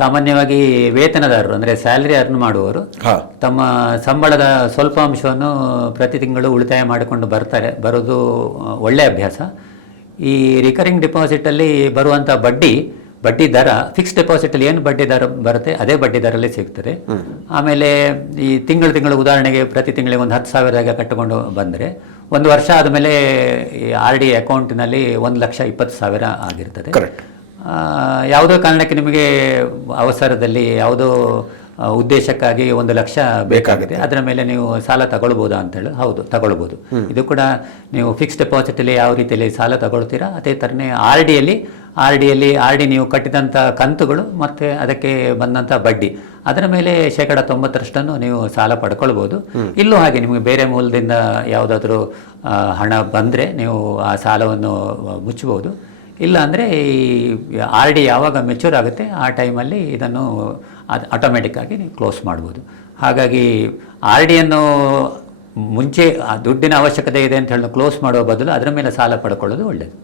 ಸಾಮಾನ್ಯವಾಗಿ ವೇತನದಾರರು ಅಂದರೆ salary earn ಮಾಡುವವರು ಹಾ ತಮ್ಮ ಸಂಬಳದ ಸ್ವಲ್ಪ ಅಂಶವನ್ನು ಪ್ರತಿ ತಿಂಗಳು ಉಳಿತಾಯ ಮಾಡಿಕೊಂಡು ಬರೋದು ಒಳ್ಳೆಯ ಅಭ್ಯಾಸ. ಈ ರಿಕರಿಂಗ್ ಡಿಪಾಸಿಟಲ್ಲಿ ಬರುವಂಥ ಬಡ್ಡಿ ದರ ಫಿಕ್ಸ್ ಡೆಪಾಸಿಟಲ್ಲಿ ಏನು ಬಡ್ಡಿ ದರ ಬರುತ್ತೆ ಅದೇ ಬಡ್ಡಿ ದರಲ್ಲೇ ಸಿಗ್ತದೆ. ಆಮೇಲೆ ಈ ತಿಂಗಳು ಉದಾಹರಣೆಗೆ ಪ್ರತಿ ತಿಂಗಳಿಗೆ ಒಂದು 10,000 ಕಟ್ಟಿಕೊಂಡು ಬಂದರೆ 1 ವರ್ಷ ಆದಮೇಲೆ RD ಅಕೌಂಟಿನಲ್ಲಿ 1,20,000 ಆಗಿರ್ತದೆ. ಕರೆಕ್ಟ್. ಯಾವುದೋ ಕಾರಣಕ್ಕೆ ನಿಮಗೆ ಅವಸರದಲ್ಲಿ ಯಾವುದೋ ಉದ್ದೇಶಕ್ಕಾಗಿ 1 ಲಕ್ಷ ಬೇಕಾಗುತ್ತೆ, ಅದರ ಮೇಲೆ ನೀವು ಸಾಲ ತಗೊಳ್ಬೋದಾ ಅಂತೇಳಿ ಹೌದು ತಗೊಳ್ಬೋದು. ಇದು ಕೂಡ ನೀವು ಫಿಕ್ಸ್ ಡೆಪಾಸಿಟಲ್ಲಿ ಯಾವ ರೀತಿಯಲ್ಲಿ ಸಾಲ ತಗೊಳ್ತೀರಾ ಅದೇ ಥರನೇ ಆರ್ ಡಿ ನೀವು ಕಟ್ಟಿದಂಥ ಕಂತುಗಳು ಮತ್ತು ಅದಕ್ಕೆ ಬಂದಂಥ ಬಡ್ಡಿ ಅದರ ಮೇಲೆ 90% ನೀವು ಸಾಲ ಪಡ್ಕೊಳ್ಬೋದು. ಇಲ್ಲೂ ಹಾಗೆ ನಿಮಗೆ ಬೇರೆ ಮೂಲದಿಂದ ಯಾವುದಾದ್ರೂ ಹಣ ಬಂದರೆ ನೀವು ಆ ಸಾಲವನ್ನು ಮುಚ್ಚಬಹುದು. ಇಲ್ಲ ಅಂದರೆ ಈ RD ಯಾವಾಗ ಮೆಚ್ಯೂರ್ ಆಗುತ್ತೆ ಆ ಟೈಮಲ್ಲಿ ಇದನ್ನು ಆಟೋಮೆಟಿಕ್ಕಾಗಿ ನೀವು ಕ್ಲೋಸ್ ಮಾಡ್ಬೋದು. ಹಾಗಾಗಿ RDಯನ್ನು ಮುಂಚೆ ದುಡ್ಡಿನ ಅವಶ್ಯಕತೆ ಇದೆ ಅಂತ ಹೇಳಿ ಕ್ಲೋಸ್ ಮಾಡುವ ಬದಲು ಅದರ ಮೇಲೆ ಸಾಲ ಪಡ್ಕೊಳ್ಳೋದು ಒಳ್ಳೆಯದು.